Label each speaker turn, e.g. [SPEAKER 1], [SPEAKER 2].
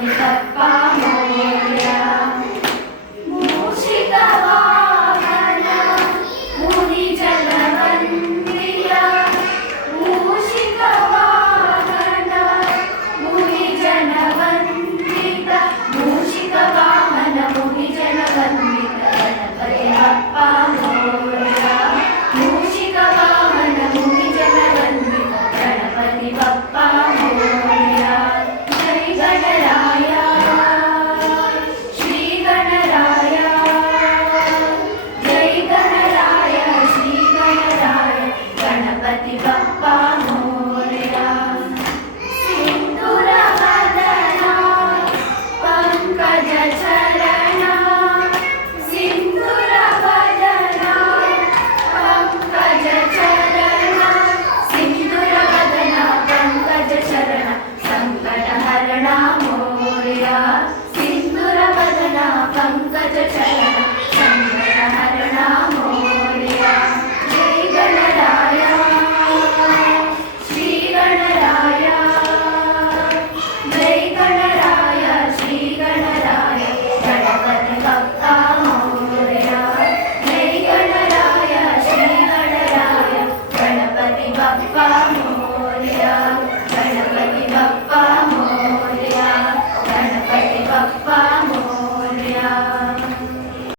[SPEAKER 1] Thank. Bappa Moria.